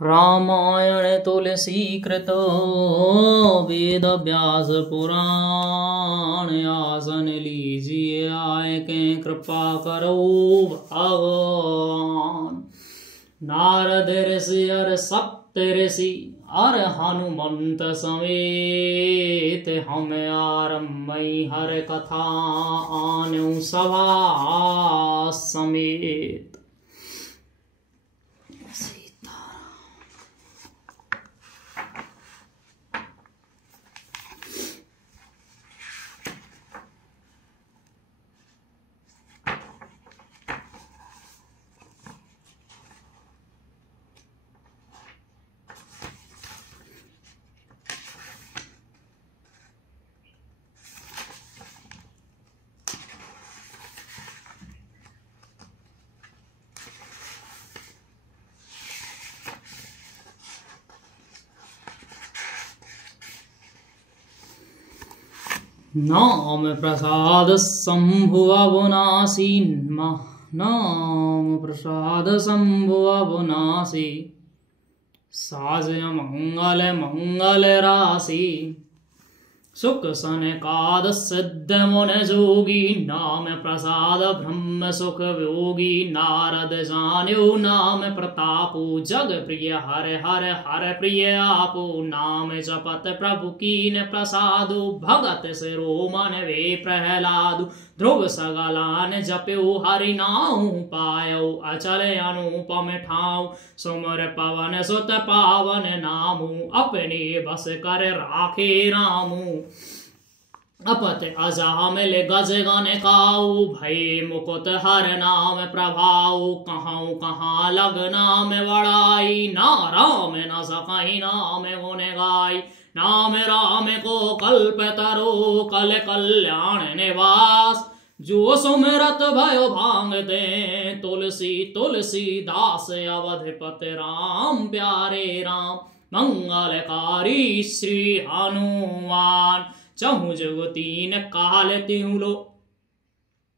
रामायण तुलसी कृत वेद व्यास पुराण। आसन लीजिए आए के कृपा करो भगवान। नारद ऋषि अर सप्त ऋषि अर हनुमंत समेत हम आरम्भई हर कथा आनु सभा समेत। नाम प्रसाद शंभु अविनाशी। नाम प्रसाद शंभु अविनाशी। साजय मंगल मंगल राशि। सुख सनकाद सिद्ध मुन जोगी। नाम प्रसाद ब्रह्म सुख योगी। नारद जान्यो नाम प्रतापो। जग प्रिय हर हर हर प्रिय आपो। नाम जपत प्रभु कीन प्रसादो। भगत शिरोमन वे प्रहलादु। ध्रुव सगलान जप्यो हरि नाउ। पायो अचल अनुपम ठाउ। सुमर पवन सुत पावन नामु। अपने बस कर राखे रामु। अपत अजामिल गज गन काऊ। भय मुकुट हर नाम प्रभाऊ। कहाऊ कहाँ लग नाम बड़ाई। ना राम न सकहि नाम गुण गाई। नाम राम को कल्प तरो। कल कल्याण निवास। जो सुमिरत भयो भांग दे। तुलसी तुलसी दास अवधपति राम प्यारे राम। मंगलकारी श्री हनुमान। चहु जुग तीन काल तिहु लो।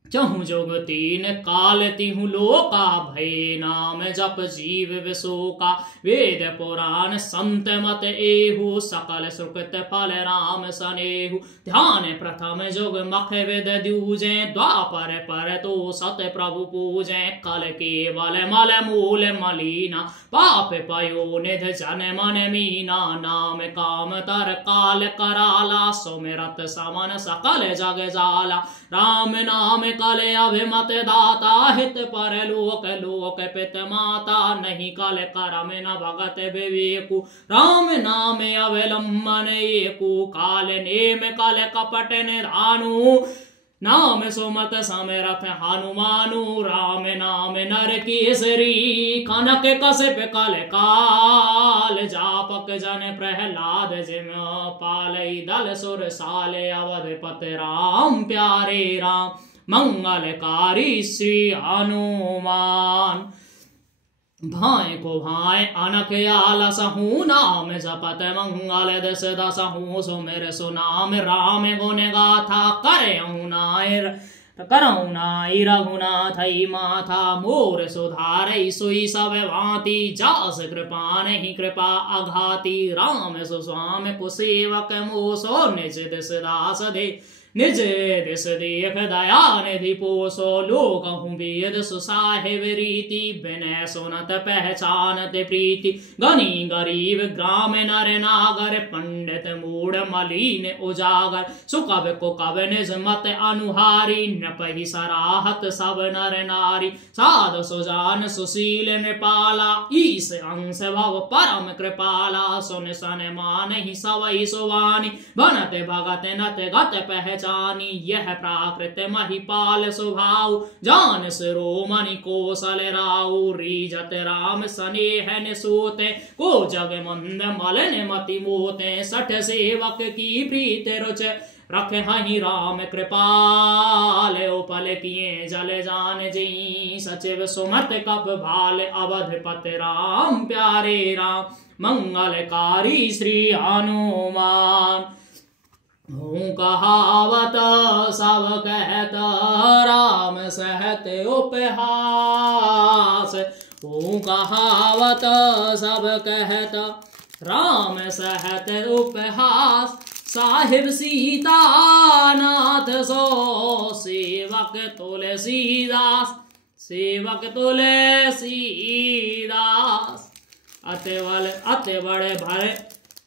चहु जुग तीन काल तिहु लोका। भय नाम जप जीव विशोका। वेद पुराण संत मत एहु। सकल सुकृत फल राम सनेहु। ध्यान प्रथम जुग मख विद दूजे। द्वापर पर तो सत प्रभु पूजे। कल केवल मल मूल मलीना। पाप पयो निध जन मन मीना। नाम काम तर काल कराला। सुमिरत समन सकल जग जाला। राम नाम कल अभिमत दाता। हित पर लोक लोक पित माता। नहीं कल करम न भगत विवेकु। राम नाम अवलंबन एकु। काल नेम कल कपट निधानु। नाम सुमत समरथ हनुमानु। राम नाम नर केसरी। कनक कसिप कल काल। जापक जन प्रहलाद जिम पालई। दल सुर साले अवधपति राम प्यारे राम। मंगलकारी श्री हनुमान। भाई को भाई अनक आलसहु। नाम जपत मंगल दस दसहु। सुमिर सुनाम राम गुण गाथा। करउनाई रघुनाथई माथा। मोर सुधारई सुई सब भांति। जास कृपा नहीं कृपा अघाती। राम सुस्वाम कुसेवक मोसो। निज दिस दास दे निज दिस देख दया निधि पोसो। लोकहु वेद सुसाहिब रीति। विनय सुनत पहचानत प्रीति। गनी गरीब ग्राम नर नागर। पंडित मूढ़ मलीन उजागर। सुकव कुकव निज मत अनुहारी। नपहि सराहत सब नर नारी। साध सुजान सुशील नृपाला। ईस अंश भव परम कृपाला। सुन सन मानहि सवै सुवानी। बनत भगत नत गत पहचानी। यह प्राकृत महिपाल स्वभाव। जान शिरोमणि कौशल राउ। रीजत राम स्नेह निसूते। को जग मंद मलन मति मोते। सठ सेवक की प्रीत रुच। रखे हहि राम कृपाल। उपल किए जल जान जी। सचिव सुमत कप भाल। अवधपति राम प्यारे राम। मंगलकारी श्री हनुमान। हूँ कहावत सब कहत। राम सहत उपहास। ओ कहावत सब कहत राम सहत उपहास, साहिब सीतानाथ सो सेवक तुलसीदास, सेवक तुलसीदास।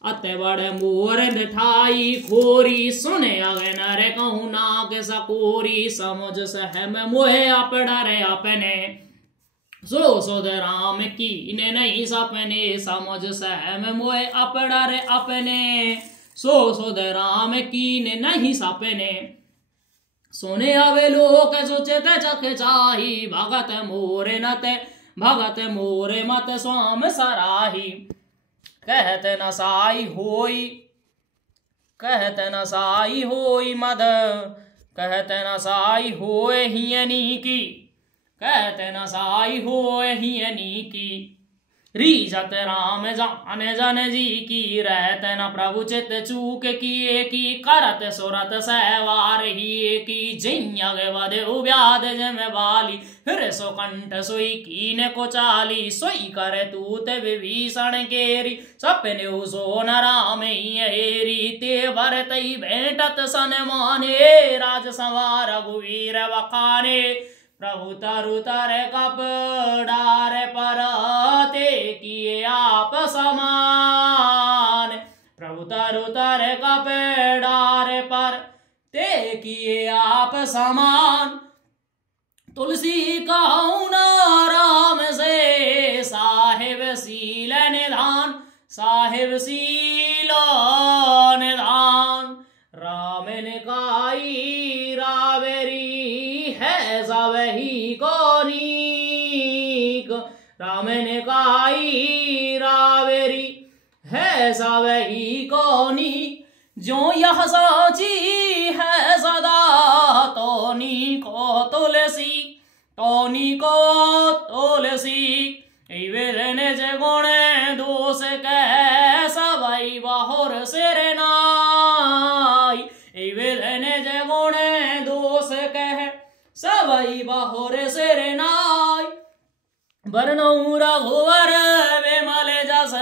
अते बड़े मोर निठाई खोरी, सुने अगे नरे कहूँ ना के सकोरी, समझ सहम मोहे अपड़ा रे अपने, सो सुध राम कीने नहीं सपने, समझ सहम मोहे अपड़ा रे अपने, सो सुध राम कीने नहीं सपने। सुने अवे लोक सोचत चख चाही, भगत मोरे नते भगत मोरे मत स्वाम सराही। कहत न साई होई, कहत न साई होई मद, कहत न साई होए हियनी की, कहत न साई होए हियनी की। रीजत राम जान जन जी की, रहत न प्रभु चित चूक किए की, करत सुरत सहवार ही की। जियग बद उब्याद जम बाली, फिर सो कंठ सोई कीन को चाली, सोई कर तूत विभीषण केरी, सपने सो न राम हेरी। ते भर तई भेंटत सन माने, राज संवार रघुवीर बखाने। प्रभु तरु तर कपड़ार पर, ते किए आप समान, प्रभु तरु तर कपड़ार पर, ते किए आप समान। तुलसी कहूँ न राम से, साहिब सील निधान, साहिब सील निधान। राम ने काई रावेरी, है सब ही को नीक, राम ने काई रावेरी, है सब ही को नीक। जो यह साची है सदा, तो नी को तुलसी, तो नी को तुलसी। विरने जे गुणे दोष कह, सबई बाहुर सिर नाई, विरने जे गुणे दोष कह, सबई बाहुर सिर नाई। बरनऊ रघुवर विमल जस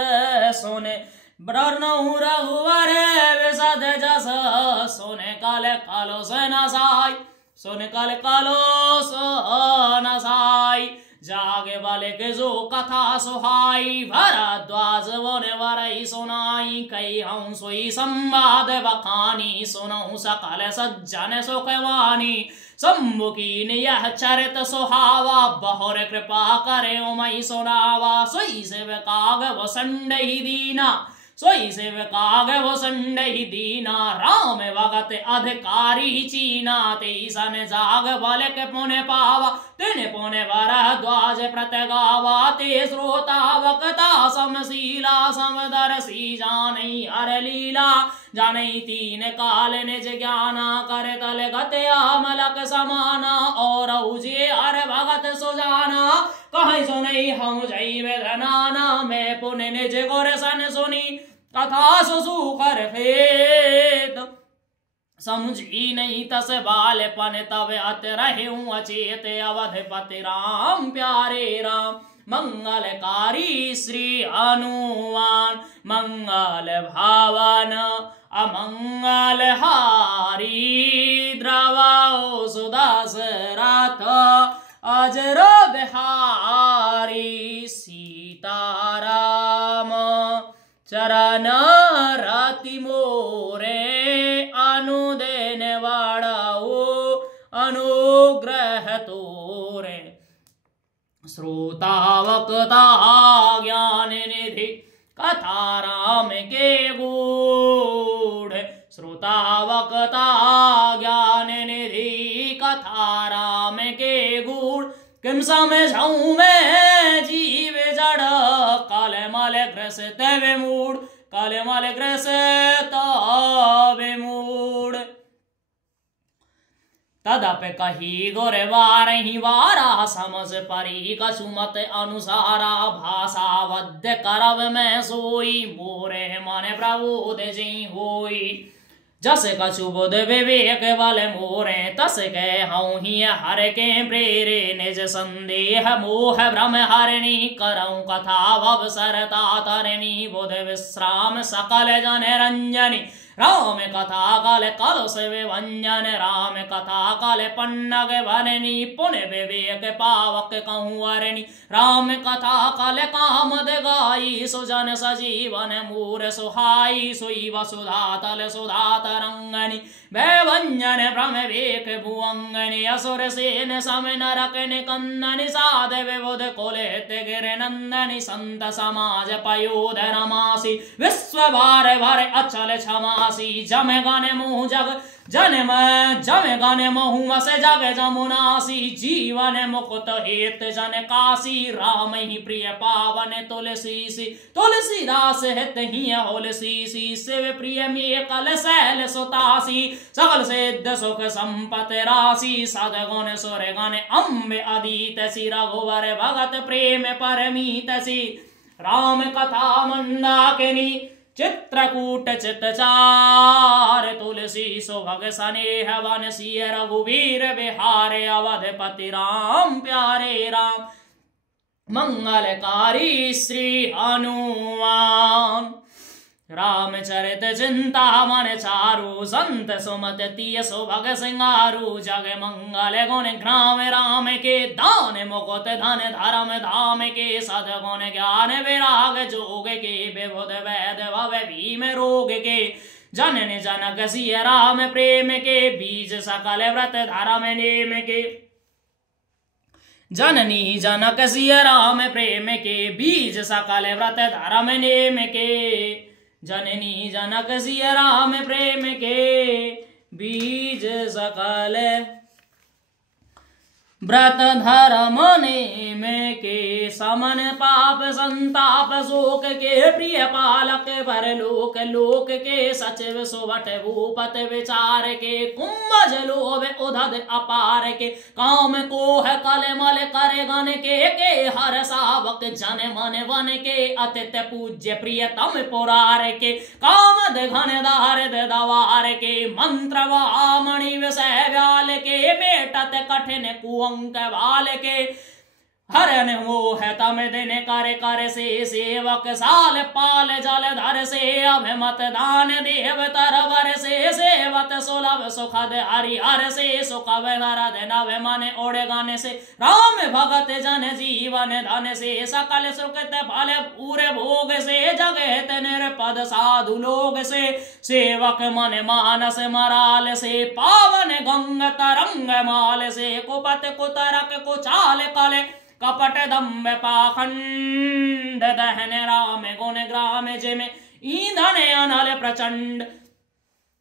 सुने, बरनऊ रघुवर विशद जस सुने, काल कालो से नसाई, सुने काल कालो से नसाई। जागे वाले के जो कथा सुहाई, भरद्वाज वन वरई सुनाई। कई हूँ सोई संवाद बखानी, सुनऊ सकल सज्जन सुखवानी। सम्मुखीन यह चरित सुहावा, बहुर कृपा करे उमई सुनावा। सोई सेवकाग वसंड ही दीना, सोई सेवकाग वसंड ही दीना। राम भगत अधिकारी चीना, तेसन जाग बल के पुण्य पावा। तिन पुण्य भरद्वाज प्रतगावा, ते श्रोता वक्ता समशीला। समदर्शी जानई हर लीला, जानई तीन काल निज ज्ञाना। कर तल गत्या मलक समाना, और उजे हर भगत सुजाना। कहीं सुनई हम जई वेदनाना, मैं पुण्य निज गुर सन सुनी। कथा सुसूकर फेत, समझी नहीं तस बालपन तब अत रहूं अचेत। अवधपति राम प्यारे राम, मंगलकारी श्री हनुमान। मंगल भावन अमंगल हारी, द्रवाओ सुदास राथ अजर बिहारी। सीताराम चरण रति मोरे, अनुदेन वाड़ाओ अनुग्रह तोरे। श्रोता वक्ता ज्ञान निधि, कथा राम के गूढ़। श्रोता वक्ता ज्ञान निधि, कथा राम के गूढ़। किम समझाऊं मैं जीव जड़, कालमल ग्रसित विमूढ़। कालमल ग्रसित विमूढ़। तदप कही गुर वारहि वारा, समझ परी कसुमत अनुसारा। भाषा वद्य करव में सोई, मोरे मन प्रबोध जई होई। जस कछु बुध विवेक बल मोरे तस कह हूँ ही हर के प्रेरे निज संदेह मोह भ्रम हरिणी करऊँ कथा भव सरता तरिणी बुध विश्राम सकल जन रंजनी राम कथा काल कलश विभंजन राम कथा काल पन्नग भरणी पुण्य विवेक पावक कहूँ अरणी राम कथा काल कामद गाई सुजन सजीवन मूर सुहाई सुई वसुधा तल सुधा तरंगनी भयभंजन भ्रम वेक भुअंगनी असुर सेन सम नरक निकंदनी साध विबुध कुलित गिर नंदनी संत समाज पयोध रमासी विश्व भार भर अचल क्षमासी जम गाने मुँह जग जन्म जम गाने महु से जग जमुनासी जीवन मुकुत हेत जन काशी राम ही प्रिय पावन तुलसी तुलसी दास हित ही होलसी शिव प्रिय में कल शैल सुतासी सकल सिद्ध सुख संपत राशि सदगुण सुर गण अम्ब अदित सी रघुवर भगत प्रेम परमीत सी राम कथा मंदाकिनी चित्रकूट चितचार तुलसी सुभग स्नेह वन सिय रघुवीर बिहारे अवधपति राम प्यारे राम मंगलकारी श्री हनुमान रामचरित चिंतामण चारु संत सुमत तीय सुभग सिंगारु जग मंगल गुण ग्राम राम के दान मुकुट धन धर्म धाम के सदगुण ज्ञान विराग जोग के विबुध वैद भव भीम रोग के जनन जनक सिय राम प्रेम के बीज सकल व्रत धर्म नेम के जननी जनक सिय राम प्रेम के बीज सकल व्रत धर्म नेम के जननी जनक सिय राम प्रेम के बीज सकल व्रत धर्म नेम के समन पाप संताप शोक के प्रिय पालक परलोक लोक के सचिव सुवट भूपत विचार के कुंभज लोभ उधद अपार के काम कोह कल मल कर गण के हर सावक जन मन वन के अतित पूज्य प्रियतम पुरार के कामद घन दारद दवार के मंत्र वामणि विषय व्याल के बेटत कठिन कुअं बाल के हरन मोह तम दिन कर कर से सेवक साल पाल जल धर से अभिमत दान देव तरवर से सेवत सुलभ सुखद हरिहर से सुखव नरद नव मन ओढ़ गाने से राम भगत जन जीवन धन से सकल सुकृत फल पूरे भोग से जगत निरपद साधु लोग से सेवक मन मानस मराल से पावन गंग तरंग माल से कुपत कुतरक कुचाल कले कपट दम्भ पाखंड दहन राम गुण ग्राम जिम ईंधन अनल प्रचंड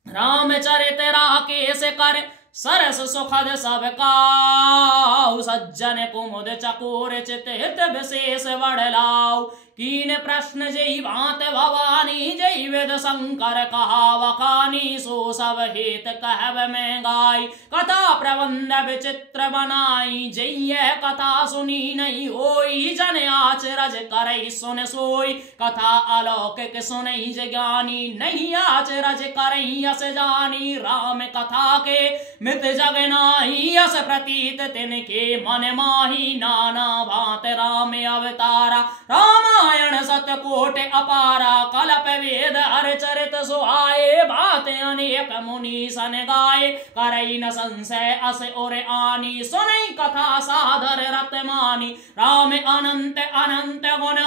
रामचरित राकेश कर सरस सुखद सब काहु सज्जन कुमुद चकोर चित हित विशेष बढ़लाऊ कीन प्रश्न जय भांत भवानी जय वेद शंकर कहावखानी सो सब हेत कहब में गाय कथा प्रबंध विचित्र बनाई जय कथा सुनी नहीं होई जन आचरज करई सुन सोई कथा अलौकिक सुनई ज्ञानी नहीं आचरज करई अस जानी राम कथा के मित जग नाही अस प्रतीत तिनके मन माही नाना भांत राम अवतारा रामायण सतकोट अपारा कल्प वेद हर चरित सुहाए भात अनेक मुनि सन गाए करई न संशय अस और आनी सुनई कथा साधर रत मानी राम अनंत अनंत गुण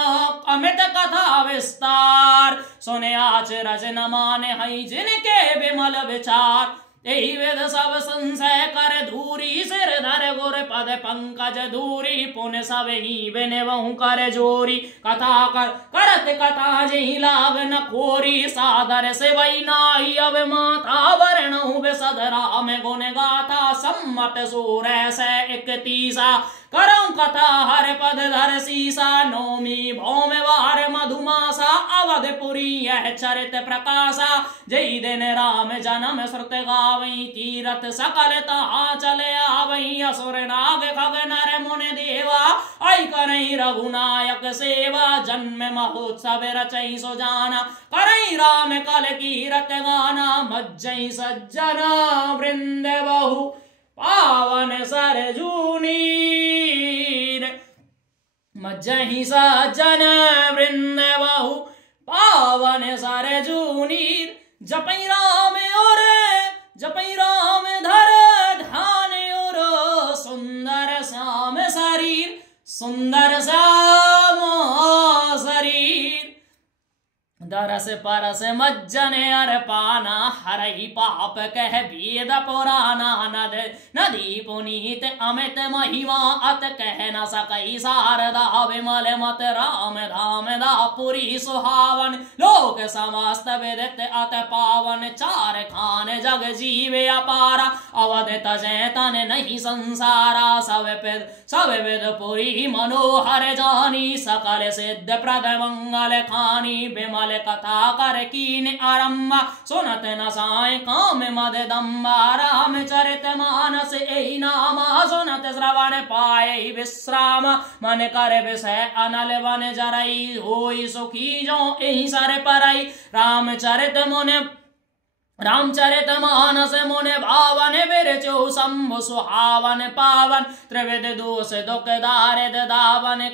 अमित कथा विस्तार सुने आचरज न माने हई जिनके विमल विचार यही वेद सब संशय कर धूरी सिर धर गुर पद पंकज धूरी पुन सब ही बिन वहु कर जोरी कथा कर करत कथा जही लाग न खोरी सादर से वही नाई अब माता वर्ण बेसद राम गुण गाथा सम्मत सूर से 31 करऊं कथा हर पद धर सीसा नौमी भौम वार मधुमासा अवधपुरी यह चरित प्रकाशा। जय दिन राम जन्म श्रुत गावई तीरथ सकल तहा चले आवई। असुर नाग खग नर मुनि देवा आई करई रघुनायक सेवा। जन्म महोत्सव रचई सुजाना करई राम कल कीरत गाना। मज्जई सज्जन वृंद बहु पावन सरजू नीर। मज्जहि सज्जन वृंद बहु पावन सरजू नीर। जपई राम और जपई राम धर ध्यान और सुंदर श्याम शरीर सुंदर श्याम शरीर। दरस परस मज्जन अर पाना हरई पाप कह वेद पुराना। नद नदी पुनीत अमित महिमा अत कह न सकई शारदा। विमल मत राम धाम दापुरी सुहावन लोक समस्त विदित अत पावन। चार खान जग जीवे अपारा अवध तजय तन नहीं संसारा। सब विद पुरी मनोहर जानी सकल सिद्ध प्रद मंगल खानी। विमल कथा कर कीन आरंभ सुनत न साय काम मद दम्बा। राम चरित मानस एहि नामा सुनत श्रवण पाए विश्राम। मन कर विषय अनल वन जरई होई सुखी जो एहि सर परई। रामचरित मानस मुनि भावन विरचो शंभु सुहावन पावन। त्रिविध दोष दुख दारिद दावन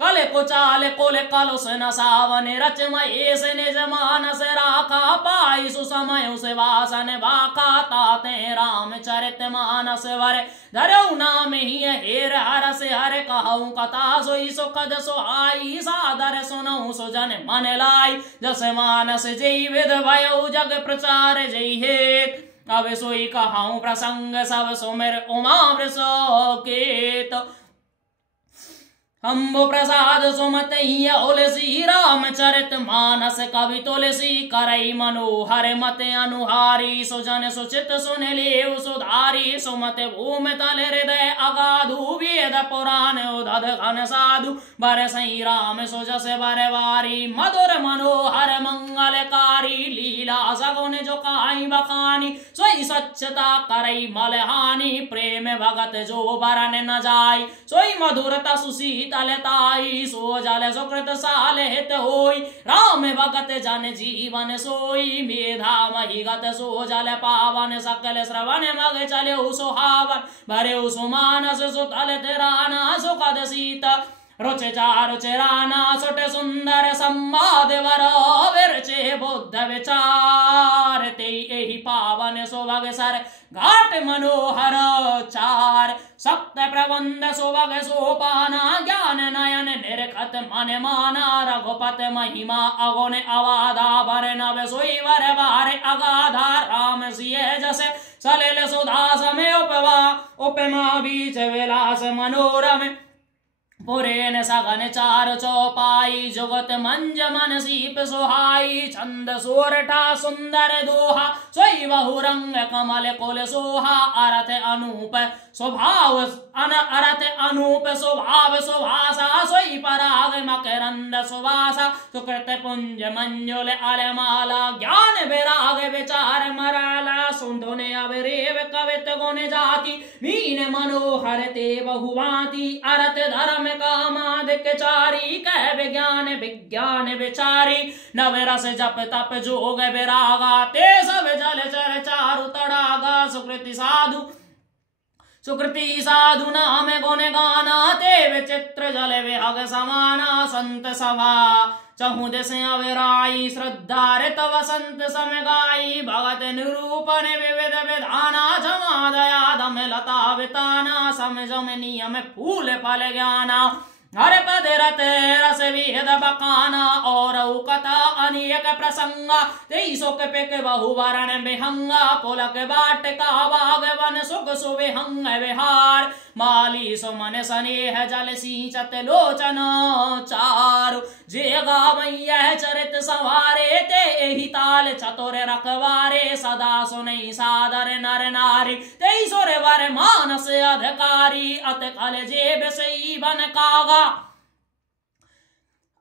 कल कुचाल कुल कलुष न सावन। रच महेश निज मानस राखा पाई सुसमय से वासन बाका। ताते रामचरित मानस वर धरऊ नाम ही हेर हरस हर कहूँ कथा। सोई सुखद सुहाई सादर सुनऊ सुजन मन लाई। जस मानस जय विध भयऊ जग प्रचार जय हेत। अब सोई कहूँ प्रसंग सब सुमिर उमा वृषकेत। अम्बु प्रसाद सुमत तुलसी रामचरित मानस कवि तुलसी। करई मनोहर मत अनुहारी सुजन सुचित सुन लेव सुधारी। सुमत भूमि तल हृदय अगाधु वेद पुराण उदध घन साधु। बरसई राम सुजस बरवारी मधुर मनोहर मंगलकारी। लीला सगुन जो काई बखानी सोई सच्चता करई मलहानी। प्रेम भगत जो बरन न जाय सोई मधुरता सुशीतलताई। सो जल सुकृत साल हित होई राम भगत जन जीवन सोई। मेधा मही गत सो जल पावन सकल श्रवण मग चले सुहावन। भरे सुमानस सुतल तिराना सुखद सीत रुच चारु चिराना। सुट सुंदर संवाद वर विरचे बुद्ध विचार। ते एहि पावन सुभग सर घाट मनोहर चार। सप्त प्रबंध सुभग सोपाना ज्ञान नयन निरखत मन माना। रघुपत महिमा अगुण अवाधा भर नव सोई वर बार अगाधा। राम सिय जस सलिल सुधा समय उपमा बीच विलास मनोरम। पुरेन सघन चार चौपाई जुगत मंज मन सीप सुहाई। छंद सोरठा सुंदर दोहा सोई बहु रंग कमल कुल सोहा। अरथ अनूप स्वभाव सुभाषा सोई पराग मकरंद सुवासा। सुकृत पुंज मंजुल अलमाला ज्ञान विराग विचार मराला। सुंधुने अवरेव कवित गुण जाति मीन मनोहर ते बहुभांति। अरथ धर्म कामादिक चारी कह विज्ञान विचारी। नव रस जप तप जोग विरागा ते सब जल चर चारु तड़ागा। सुकृति साधु नाम गुण गाना ते विचित्र जल विहग समाना। संत सभा चहु दिस अविराई श्रद्धा ऋत वसंत सम गाई। भगत निरूपण विविध विधाना क्षमा दया दम लता विताना। सम जम नियम फूल फल ज्ञाना। हर पद रत रस विहद बकाना और कथा अनेक प्रसंगा। तेईसोक पिक बहु वरण विहंगा। पुलक बाट का बाग वन सुख सुविहंग विहार। माली सुमन स्नेह जल सिंचत लोचन चारु। जे गावैयह चरित सवारे ते एहि ताल चतुर रखवारे। सदा सुनई सादर नर नारी तेईसुर वर मानस अधिकारी। अत कल जे बिसई बन कागा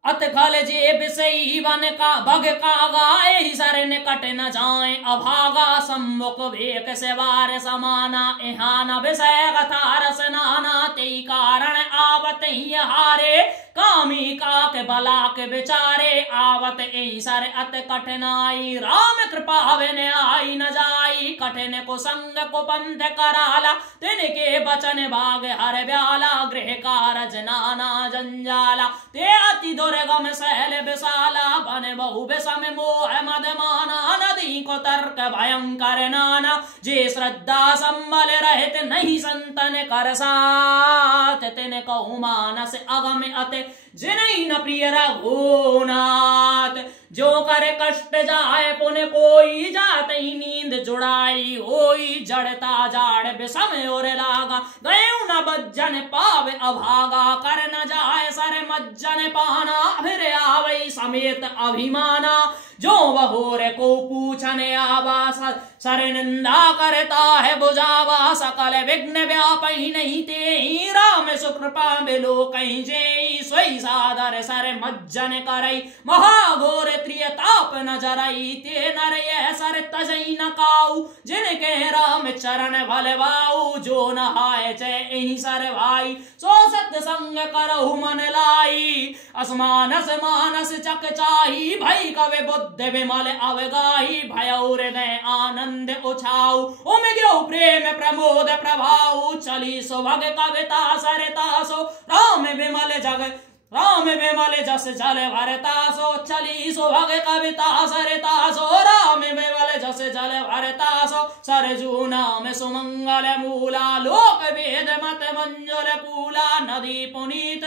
अत खल जे बिसई वन का बग का गाए सर निकट न जाए अभागा सम्मुख भेक से वार समाना एहान विषय कथा रस नाना तेई कारण आवत ही हारे कामी काक बलाक विचारे आवत एहि सर अत कठिनाई राम कृपा बिन आई न जाई कठिन को संग को पंथ कराला तिनके बचन भाग हर ब्याला गृह कारज नाना जंजाला ते अति दुर्गम सहल विशाला बन बहु विषम मोह मद माना नदी को तर्क भयंकर नाना जे श्रद्धा संबल रहित नहीं संतन कर साथ तिन कहु मानस अगम अति जिन्हीं न प्रिय रघुनाथ जो करे कष्ट जाए पुन कोई जात ही नींद जुड़ाई होई जड़ता जाड़ बिसम और लागा गए न बज्जन पावे अभागा कर न जाए सर मज्जन पाना फिर आवई समेत अभिमाना जो बहोर को पूछने आवास सर निंदा करता है बुझावा सकल विघ्न व्यापी नहीं ते ही राम सुकृपा मिलो कहीं जे सोई सादर सर मज्जन करई महाघोर त्रियताप न जरई ते नर यह सर तजई न काऊ जिनके राम चरण भलवाऊ जो नहाय चै सर भाई सो सत्संग करहु मन लाई असमानस मानस चक चाही भई कवे बुद्ध विमल अवगाही भयौर हृदय आनंद उछाऊ उमग्यो प्रेम प्रमोद प्रभाऊ चली सुभग कविता सरता सो राम विमल जस जल भरता सो चली सुभग कविता सरता सो राम विमल जस जल भरता सो सरजू नाम सुमंगल मूला लोक वेद मत मंजुल कूला नदी पुनीत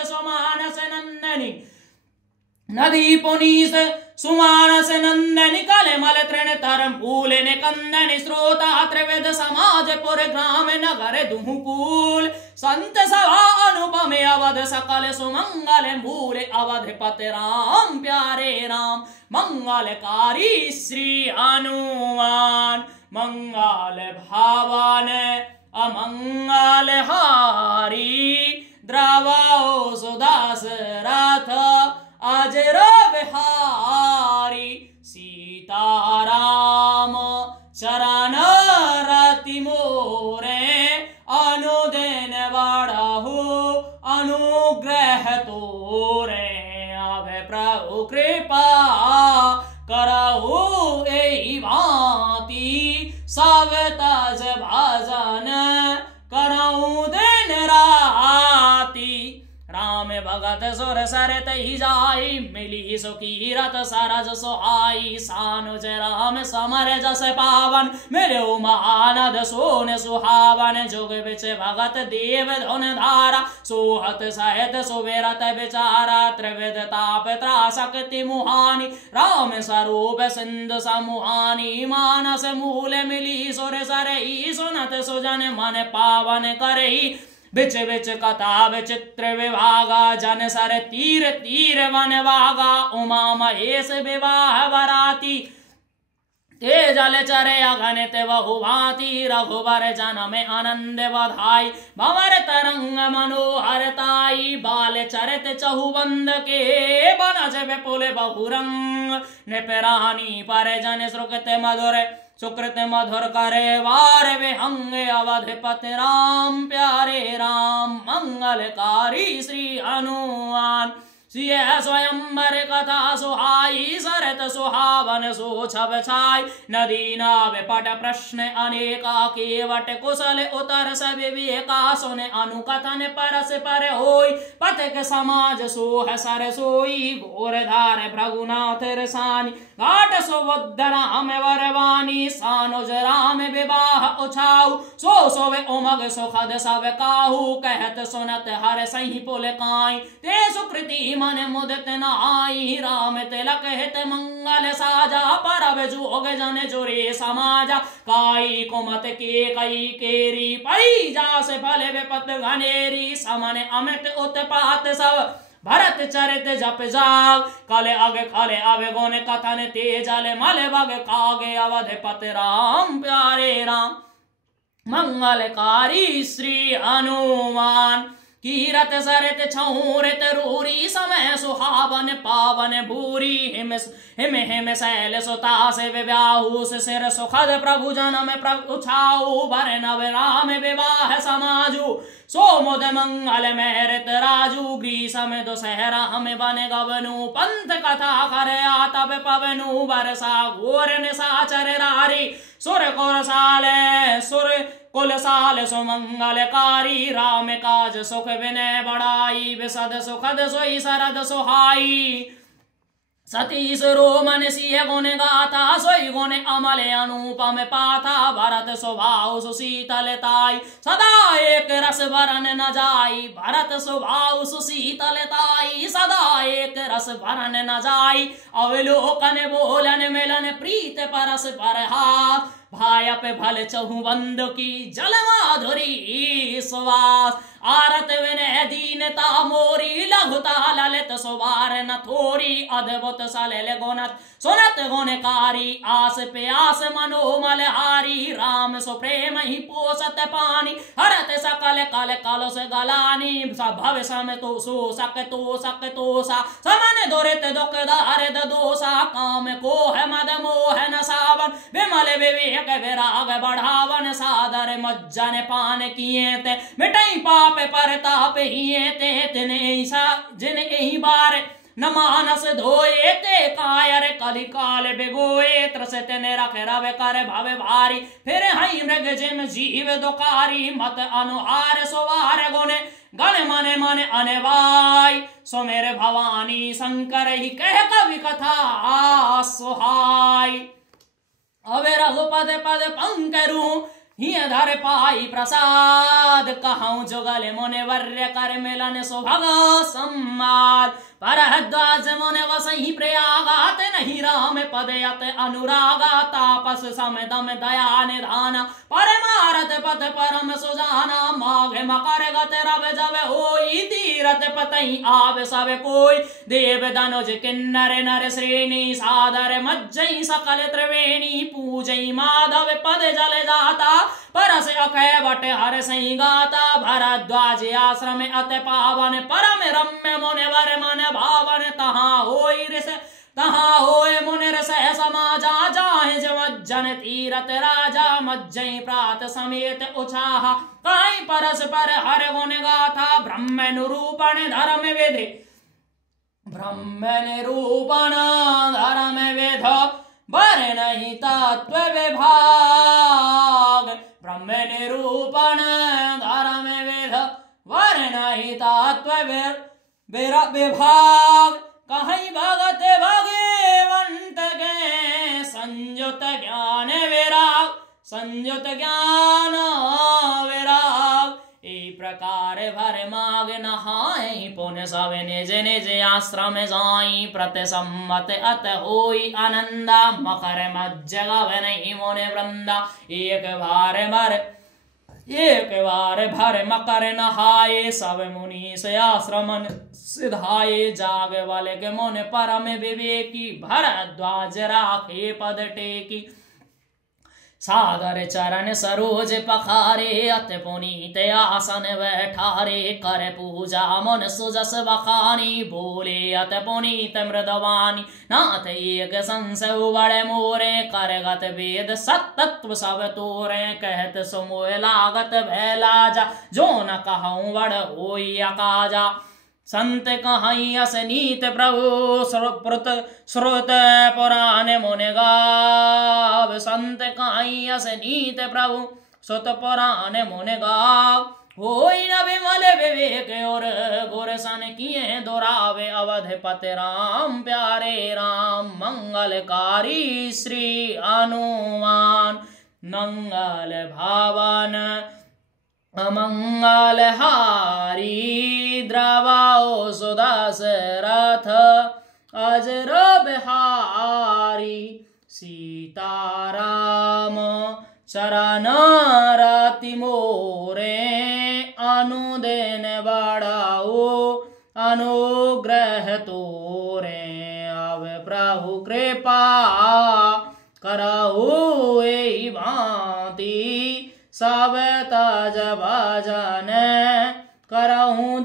सुमानस नंदन कल मल तृण तरम फूल निकंदन स्रोता त्रिविध समाज पुर ग्राम नगर दुहुकूल संत सभा अनुपम अवध सकल सुमंगल मूल अवध पति राम प्यारे राम मंगलकारी श्री हनुमान मंगल भावन अमंगल हारी द्रवो सुदास रथ अजर बिहारी सीताराम चरण रति मोरे अनुदिन बढ़हु अनुग्रह तोरे अब प्रभु कृपा करहु एहि भांति सब तज भजन करहु दिन राति राम भगत सुर सरत ही जाई मिली सुखी रत सरज सोहाई सानुज राम समर जस पावन मिलो महानद सोन सुहावन जुग बिच भगत देव धुन धारा सोहत सहित सुविरत विचारा त्रिविध ताप त्रासक्ति मुहानी राम स्वरूप सिंधु समुहानी मानस मूल मिली सुर सरई सुनत सुजन मन पावन करही बिच बिच कथा विचित्र विभागा जन सर तीर तीर वन वागा उमा महेश विवाह वराती ते जल चरे अगणित बहु भांति रघुबर जन में आनंद बधाई भंवर तरंग मनोहरताई बाल चरित चहुबंद के बनज विपुल बहुरंग निपरानी पर जन सुकृत मधुर करे वार विहंग अवधपति राम प्यारे राम मंगलकारी श्री हनुमान सिय स्वयंवर कथा सुहाई सरत सुहावन सो छब छाई नदी नाव पट प्रश्न अनेका केवट कुशल उतर सब विवेका सुने अनुकथन परस पर होई पथक समाज सोह सर सोई घोर धार भृगुनाथ रसानी घाट सुबुद्ध राम वरवानी सानुज राम विवाह उछाऊ सो सोवे उमग सुखद सब काहू कहत सुनत हर सही पुल काई ते सुकृति मन मुदित न आई राम तिलक हित मंगल साजा परब जोग जन जुरे समाजा काई कुमत के कई केरी पई जास फल विपत घनेरी समन अमित उत्पात सब भरत चरित जप जाग कले अग खले अवगुण कथन तेजल मल बग कागे अवधपति राम प्यारे राम मंगलकारी श्री हनुमान कीरत सरित छौरित रूरी समय सुहावन पावन भूरी हिम हिम शैल सुता से विव्याहु सिर सुखद प्रभु जनम प्रभु छाऊ भर नव राम विवाह समाजु सोमुद मंगल मेहरत राजू ग्रीसम दुसहरा हम बन गवनु पंथ कथा कर तब पवनु बरसा घोर निशाचर रारी सुर कुर साले सुर कुल साल सुमंगलकारी राम काज सुख विनय बड़ाई विशद सुखद सोई सरद सुहाई सती सुरोमन सिंह गुण गाथा सोई गुण अमल अनुपम पाथा भरत स्वभाव सुशीतलताई सदा एक रस भरन न जाई भरत स्वभाव सुशीतलताई सदा एक रस भरन न जाई अवलोकन बोलन मिलन प्रीत परस पर हाथ भाया पे भल चहु बंद की जल माधुरी सुवास आरत विनय दीनता मोरी लघुता ललित सुवार न थोरी अद्भुत सलिल गुणत सुनत गुणकारी आस प्यास मनोमल हारी राम सुप्रेम ही पोसत पानी हरत सकल कल कलश गलानी भव सम तो सक सा समन दुरित दुख दारिद दोषा काम को है मद मोह न सावन विमल विवेक विराग बढ़ावन सादर मज्जन पान किए ते मिटई पाप परताप हिए ते जिन एही बार न मानस धोए ते कायर कलि काल बिगोए त्रस तेने रख रव कर भव भारी फिर हई मृग जिम जीव दुकारी मत अनुहार सुवार गुण गण मन मन अनवाई सुमेर भवानी शंकर ही कह कवि कथा सुहाई अवे रघुपद पद पंकरू हिय धर पाई प्रसाद कहूँ जुगल मुनि वर्य कर मिलन सुभग सम्माद परहद्वाज मुनि वसहि प्रयागात नहीं राम पदयत अनुरागा तापस सम दम दया निधान परमारथ पथ परम सुजाना माघ मकर गत रव जब होई तीरथ पतहि आव सब कोई देव धनुज किन्नर नर श्रेणी सादर मज्जई सकल त्रिवेणी पूजई माधव पद जल जाता परस अखय बट हर सही गाता भरद्वाज आश्रम अत पावन परम रम्य मुनिवर मन भावन तहाँ होई ऋष तहाँ होए मुनिर सह समाजा जाहि जन तीरथ राजा मज्जई प्रात समेत उछाहा काई परस पर हर गुण गाथा ब्रह्म निरूपण धर्म विधि ब्रह्म निरूपण धर्म विध बर नहीं तत्व विभाग ब्रह्म निरूपण धर्म विध वर नहीं तत्व विभाग कहीं भगत भगवंत के संयुत ज्ञान विराग ई प्रकार भर माग नहाई पुण्य सब निज निज आश्रम जाई प्रति सम्मत अत होई आनंदा मकर मज्ज गवनहि मुनि वृंदा एक बार भर मकर नहाए सब मुनि से आश्रमन सिधाए जाग वाले के मुनि परम विवेकी भरद्वाज राखे पद टेकी सादर चरण सरोज पखारे अत पुनीत आसन बैठारे कर पूजा मन सुजस बखानी बोले अत पुनीत मृदवानी नाथ एक संशय बड़े मोरे करगत वेद सत्तत्व सब तोरे कहत सुमोह लागत भैला जा जो न कहूँ बड़ होई अकाजा संत कहीं असनीत प्रभु श्रुत पुराण मुनि गाव संत कहीं असनीत प्रभु श्रुत पुराण मुनि गाव होई न विमल विवेक और गुरसन किए दोरावे अवधपति राम प्यारे राम मंगलकारी श्री हनुमान मंगल भावन अमंगल हारी द्रवाओ सुदशरथ अजर बिहारी सीताराम चरण रति मोरे अनुदिन बढ़ाओ अनुग्रह तोरे अब प्रभु कृपा करहु एहि भांति सब तज भजन करहूँ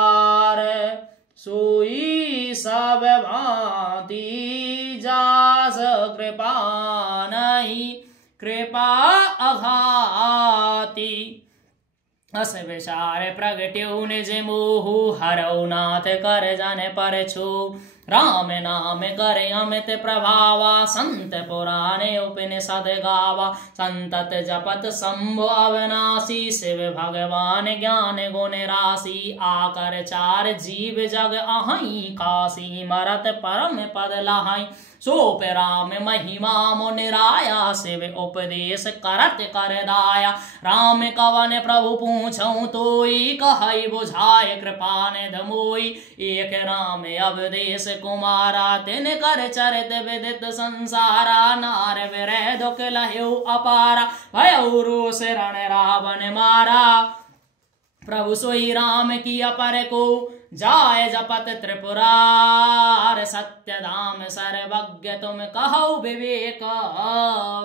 विचार सोई सब भांति जास कृपा नहीं कृपा अघाती अस विचार प्रगट्यो निज मोहु हरौ नाथ कर जन पर छु राम नाम करे अमित प्रभावा संत पुराणे उपनिषद गावा संतत जपत शंभु अविनाशी शिव भगवान ज्ञान गुण राशि आकर चार जीव जग अहि काशी मरत परम पद लहाई सोप राम महिमा मुनिराया शिव उपदेश करत कर दाया राम कवन प्रभु पूछऊं तोई कहई बुझाए कृपा निध मोई एक राम अवदेश कुमारा तिन कर चरित विदित संसारा नार विरह दुख लह्यो अपारा भयउ रोष रण रावण मारा प्रभु सोई राम की अपर को जाय जपत त्रिपुरार सत्य धाम सर्वज्ञ तुम कहो विवेक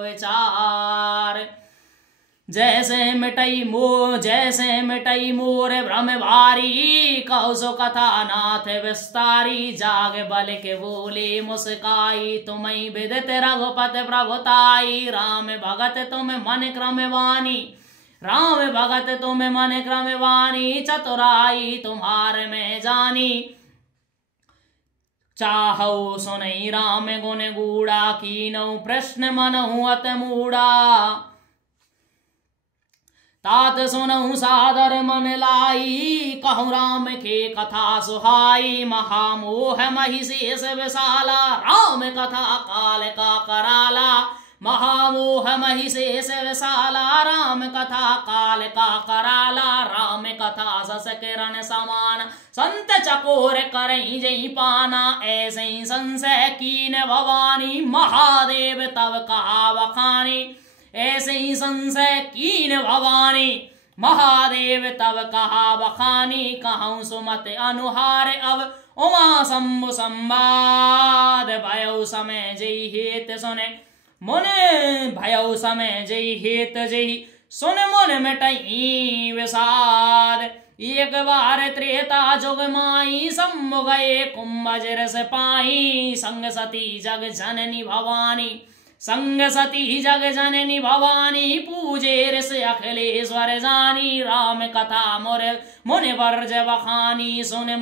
विचार जैसे मिटई मोर भ्रम भारी कहो सो कथा नाथ विस्तारी जाग बल के बोले मुस्काई तुम्हें विदित रघुपत प्रभुताई राम भगत तुम मन क्रमवानी राम भगत तुम मन क्रमवानी चतुराई तुम्हार में जानी चाहौ सुनई राम गुण गूढ़ा कीनौ प्रश्न मनहु अत मूढ़ा तात सुनहु सादर मन लाई कहूँ राम के कथा सुहाई महामोह महिषेष विशाला राम कथा काल का कराला महामोह महिषेष विशाला राम कथा काल का कराला राम कथा सस किरण समान संत चकोर करई जई पाना ऐसे संशय कीन भवानी महादेव तब कहा वखानी ऐसे ही संशय कीन भवानी महादेव तब कहा बखानी कहूँ सुमत अनुहार अब उमा शंभु संवाद भयो समय जय हेत सुने मुने भयो समय जय हेत जय सुन मुन मिटई विषाद एक बार त्रेता जुग माई सम्मु गए कुंभजर से पाई संग सती जग जननी भवानी संग सती जग जननी भवानी पूजे ऋष अखिलेश्वर जानी राम कथा मोर मुनि वर्ज बखानी सुनी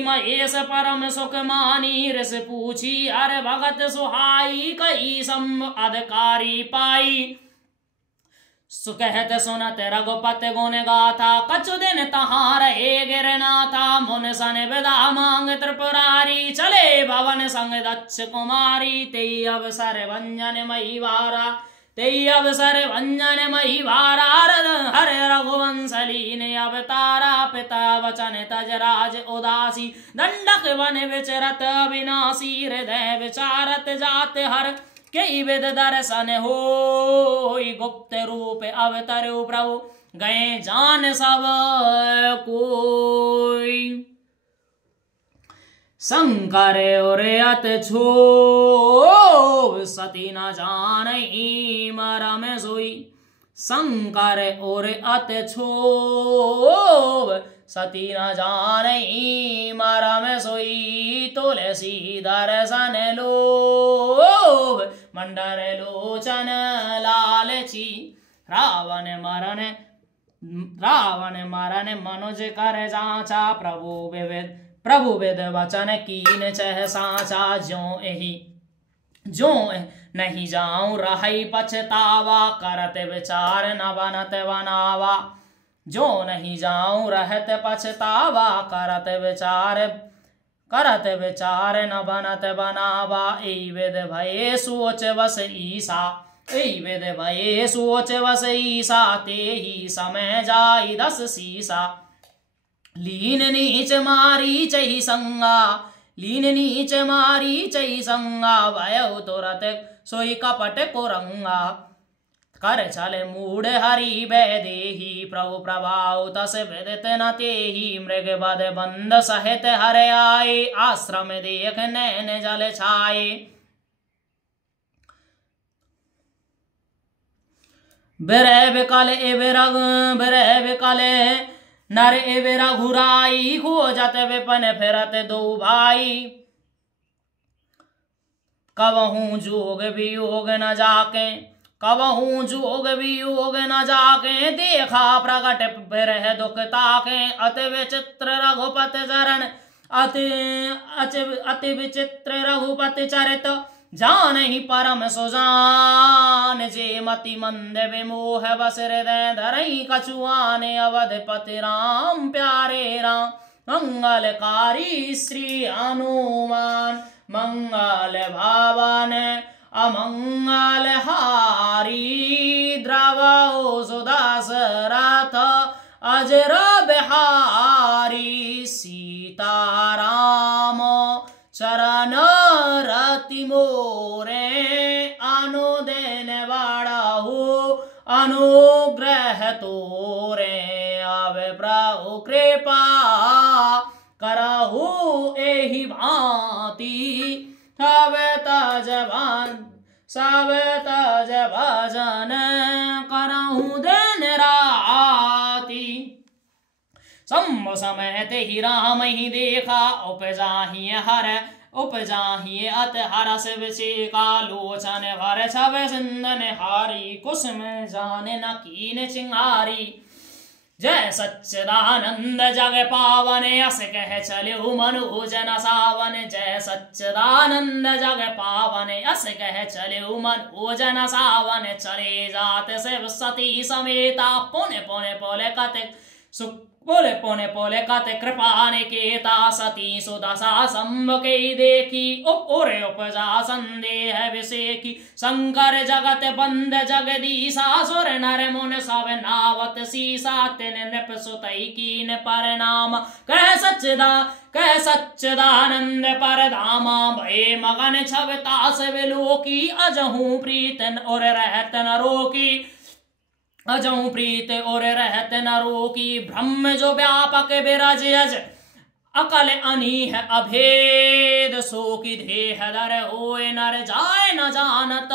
महेश परम सुख मानी ऋष पूछी अरे भगत सुहाई कई सम अधिकारी पाई सुकहत सुनत रघुपत गुण गाथा कछु दिन तहाँ रहे गिरनाथा मुन सन विदा मांग त्रिपुरारी चले भवन संग दक्ष कुमारी तेई अवसर भंजन महिवारा तेई अवसर भंजन महिवारा हरे रघुवंशली ने अवतारा पिता वचन तजराज उदासी दंडक वन विचरत अविनाशी हृदय विचारत जात हर कई विद दर्शन होई गुप्त रूप अवतरु प्रभु गए जान सब कोई शंकर और अत छो सती न जानई मरम सोई शंकर और अत छो सती न जानई मरम सोई तुलसी दर्शन लोभ मंडर लोचन लालची रावण मरण मनुज कर जाचा प्रभु विद वचन कीन चह साचा जो नहीं जाऊं रही पछतावा करत विचार न बनत बनावा जो नहीं जाऊं रहत पछतावा करत विचार न बनत बनावा ए विद भये सोच बस ईसा ए विद भये सोच बस ईसा ते ही समय जाई 10 सीसा लीन नीच मारी चही संगा भयो तुरत सोई कपट कुरंगा कर चल मूढ़ हरि वैदेही प्रभु प्रभाव तस विदित न तेहि मृग बद बंद सहित हरे आए आश्रम देख नैन जल छाए बिरह बिकल एवे रघु बिरह बिकल नर एवे रघुराई खोजत विपन फिरत दो भाई। कबहू जोग वियोग न जाके कबहू जोग वियोग न जाके देखा प्रगट बिरह दुख ताके। अति विचित्र रघुपति चरण अति विचित्र रघुपति चरित जानहि परम सुजान। जे मति मंद विमोह बस हृदय धरई कछुआने अवधपति राम प्यारे राम। मंगलकारी श्री हनुमान मंगल भावन अमंगल हारी। द्रवो सुदशरथ अजर बिहारी। सीताराम चरण रति मोरे अनुदिन बढ़हु अनुग्रह तोरे। अब प्रभु कृपा करहु एहि भांति। सब तज भजन करहु दिन राति। सम समय ते ही राम ही देखा उपजाहि अत हरस विषेका। लोचन भर छव सिंधन हारी कुसुम जान न कीन चिंगारी। जय सच्चिदानंद जग पावन अस कह चलहु मनोजन सावन। जय सच्चिदानंद जग पावन अस कह चलहु मनोजन सावन। चले जात शिव सती समेता पुण्य पुण्य पोले कते बोले पोने पोले कते कृपा निकेता। सती सुदशा संभके देखी ओरे उपजा संदेह विषेकी। शंकर जगत बंद जगदीशा सुर नर मुन सब नावत सीसा। तिन नृप सुतई कीन परिणाम कह सच्चिदानंद परधामा। भय मगन छवता से विलोकी अजहू प्रीतन और रहत न रोकी। अजहू प्रीत और रहत न रोकी। ब्रह्म जो व्यापक बिरज अज अकल अनीह अभेद। सो की देह दर होए नर जाय न जानत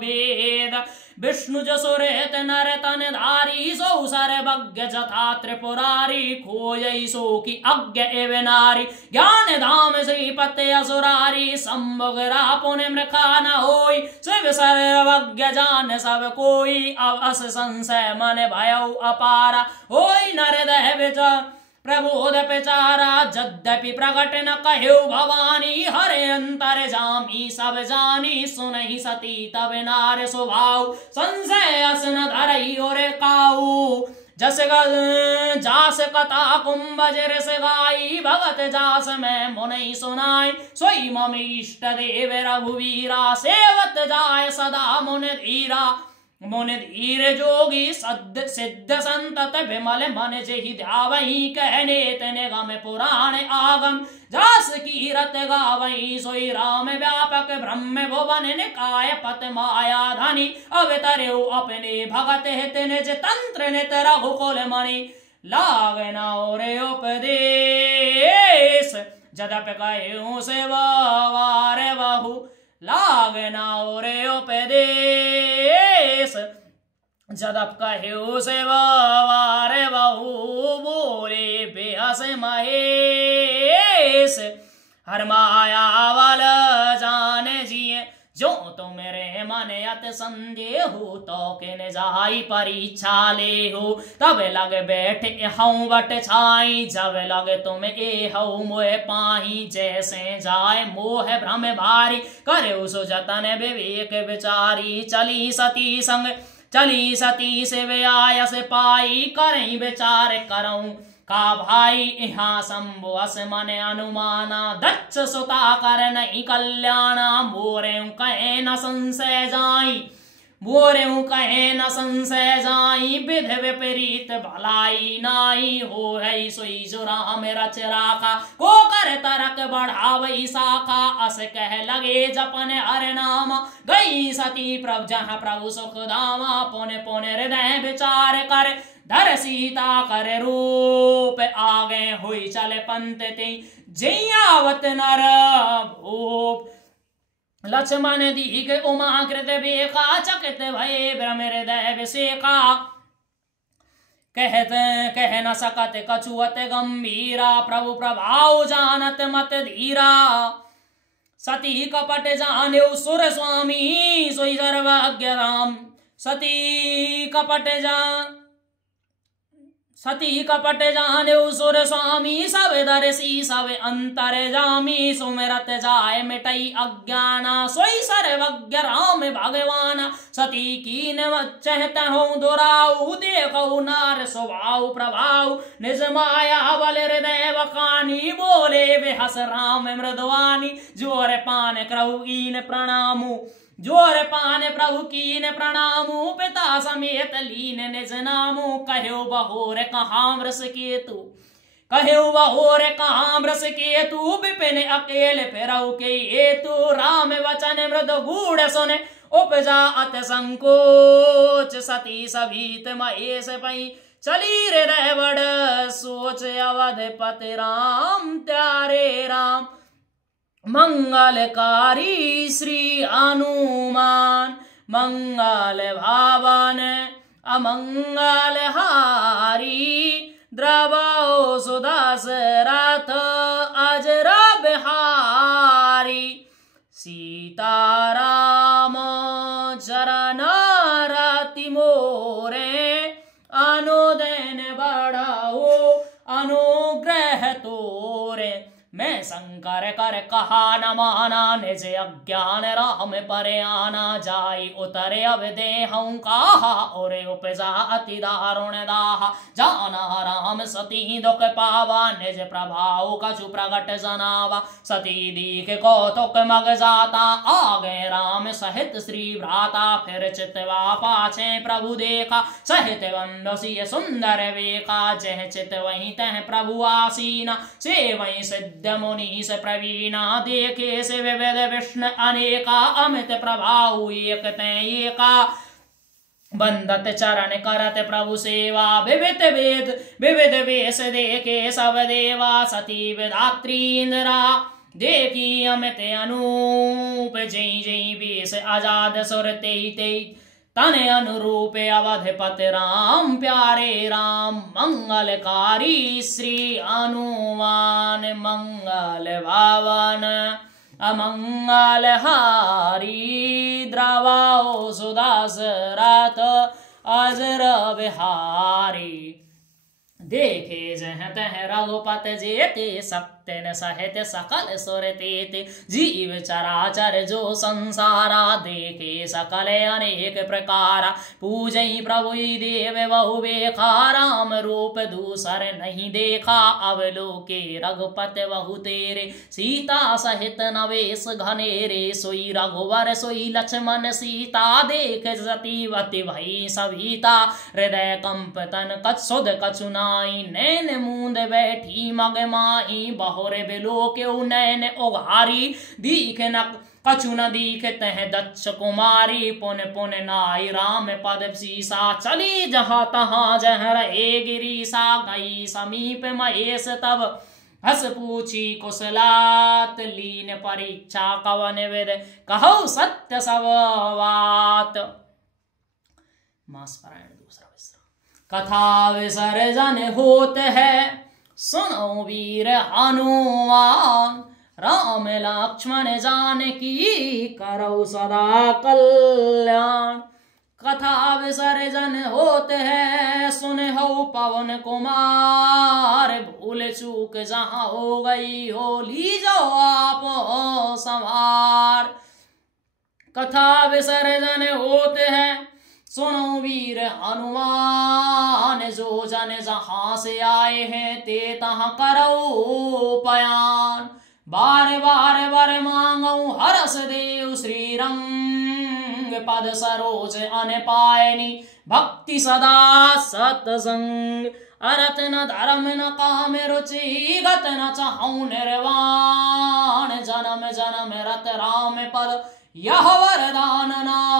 वेद। विष्णु जसो रहत नर तन धारी। सो सर्वज्ञ जथा त्रिपुरारी। खोजई सो की अज्ञ एव नारी। ज्ञान धाम श्रीपति असुरारी। संभगरा पुण्य मृखा न होई। शिव सर्वज्ञ जान सब कोई। अवस संशय मन भयउ अपारा। होई नर दह विच प्रबोध प्रचारा। यद्यपि प्रकट न कह्यो भवानी। हरे अंतर जामी सब जानी। सुनहि सती तब नार स्वभाव। संशय अस न धरई और काऊ। जास कथा कुंभज रस गाई। भगत जास में मुनि सुनाई। सोई मम इष्ट देव रघुवीरा। सेवत जाय सदा मुन धीरा। मुन धीर जोगी सिद्ध संतत विमल मन जेहि ध्यावहि। कहने तने गम पुराण आगम। जास कीरत गावहि। सोई राम व्यापक ब्रह्म भुवन निकाय पत माया धनी। अवतरेउ अपने भगत हित निज तंत्र नित रघुकुल मणि। लागे न और उपदेश जदप कह्यो सेवार बहु। लागे न और उपदेश जदप कह्यो सेवार बहु। बोले बेहस महेश हर माया वाल जान जिए। जो तो मेरे मन अत संदेह हो। तो किन जाई परीक्षा ले हो। तब लग बैठे हूँ बट छाई। जब लग तुम ए हऊ मोह पाही। जैसे जाए मोह भ्रम भारी। करे सो जतन विवेक विचारी। चली सती से वे आयस पाई। करई विचार करऊं का भाई। यहाँ शंभु अस मन अनुमाना। दक्ष सुता कर नहीं कल्याणा। मोरे कहे न संशय जाई। विध विपरीत भलाई नाई। हो है सोई जो राम रच राखा। को कर तरक बढ़ावई शाखा। अस कह लगे जपन हर नाम। गई सती प्रभु जहाँ प्रभु सुख धामा। पुण्य पुण्य हृदय विचार कर। धर सीता कर रूप आगे हुई चल पंत ते। जयावत नर भूप। लक्ष्मण दीख उमा कृत बेका चकित भये ब्रह्म हृदय विषेका कहत कह न सकत कछुअत गंभीरा प्रभु प्रभाव जानत मत धीरा सती कपट जाने सुर स्वामी सोई सर्वज्ञ राम सती कपट जाने सुर स्वामी सब दर्शी सब अंतर जामी सुमिरत जाय मिटई अज्ञाना सोई सर्वज्ञ राम भगवान सती कीन चहत हूँ दुराऊ देखो नार स्वभाव प्रभाव निज माया बल हृदय वकानी बोले वे हस राम मृदवानी जोर पान क्रहु कीन प्रणामु जोर पान प्रभु कीन प्रणामु पिता समेत लीन निज नामु कहो बहोर कहाँ वृष केतु कहो बहोर कहाँ वृष केतु विपिन अकेले फिरऊ के हेतु राम वचन मृद गूढ़ सुने उपजा अत संकोच सती सभीत महेश पई चली हृदय बड़ सोच अवधपति राम प्यारे राम मंगलकारी श्री हनुमान मंगल भावन अमंगल हारी द्रवो सुदास रथ अजर बिहारी सीताराम चरण रति मोरे अनुदैन बढ़ाओ अनुग्रह तोरे मैं शंकर कर कहा न माना निज अज्ञान राम पर आना जाई उतरे अब देहूं कहा और उपजा अति दारुण दाह जाना राम सती दुख पावा निज प्रभाव कछु प्रगट जनावा सती दीख कौतुक मग जाता आ गए राम सहित श्री भ्राता फिर चितवा पाछे प्रभु देखा सहित बंदसी सुंदर वेखा जह चित वहीं तह प्रभु आसीना से वहीं सिद्ध मुनि से प्रवीणा देखे से विविध विष्णु अनेका अमित प्रभाव एक एका बंदत चरण करत प्रभु सेवा विविध वेश देखे सब देवा सती विधात्री इंद्रा देखी अमित अनूप जय जय वेश आजाद सुर तेई तने अनुरूप अवधपति राम प्यारे राम मंगलकारी श्री हनुमान मंगल भावन अमंगल हारी द्रवाओ सुदास रथ अजर बिहारी देखे जह तह रघुपत जेते सत्यन सहित सकल सुर तेते जीव चराचर जो संसारा देखे सकल अनेक प्रकारा पूजई प्रभु देव बहु बेखा राम रूप दूसर नहीं देखा अवलोके रघुपत बहु तेरे सीता सहित नवेश घनेरे सोई रघुवर सोई लक्ष्मण सीता देख सतीवती भई सभीता हृदय कंप तन कछुद कछुना नैन मूंद बैठी मग माई बहुरे बिलो के नैन उघारी दीख न कछु न दीख तह दक्ष कुमारी पुन पुन नाई राम पद सीसा चली जहाँ तहाँ जह रहे गिरीसा गई समीप महेश तब हस पूछी कुशलात लीन परीक्षा कवन विद कहो सत्य सब बात। मास पारायण दूसरा कथा विसर्जन होत है सुनो वीर हनुमान राम लक्ष्मण जानकी करो सदा कल्याण। कथा विसर्जन होत है सुन हो पवन कुमार भूल चूक जहाँ हो गई हो लीजो आप संवार। कथा विसर्जन होत है सुनो वीर हनुमान जो जन जहाँ से आए हैं ते तहाँ करो पयान। बार बार वर मांगो हरस देव श्री रंग पद सरोज अन पायनी भक्ति सदा सतसंग। अरथ न धर्म न काम रुचि गत न चाहूं निर्वाण जन्म जन्म रत राम पद यह वरदान ना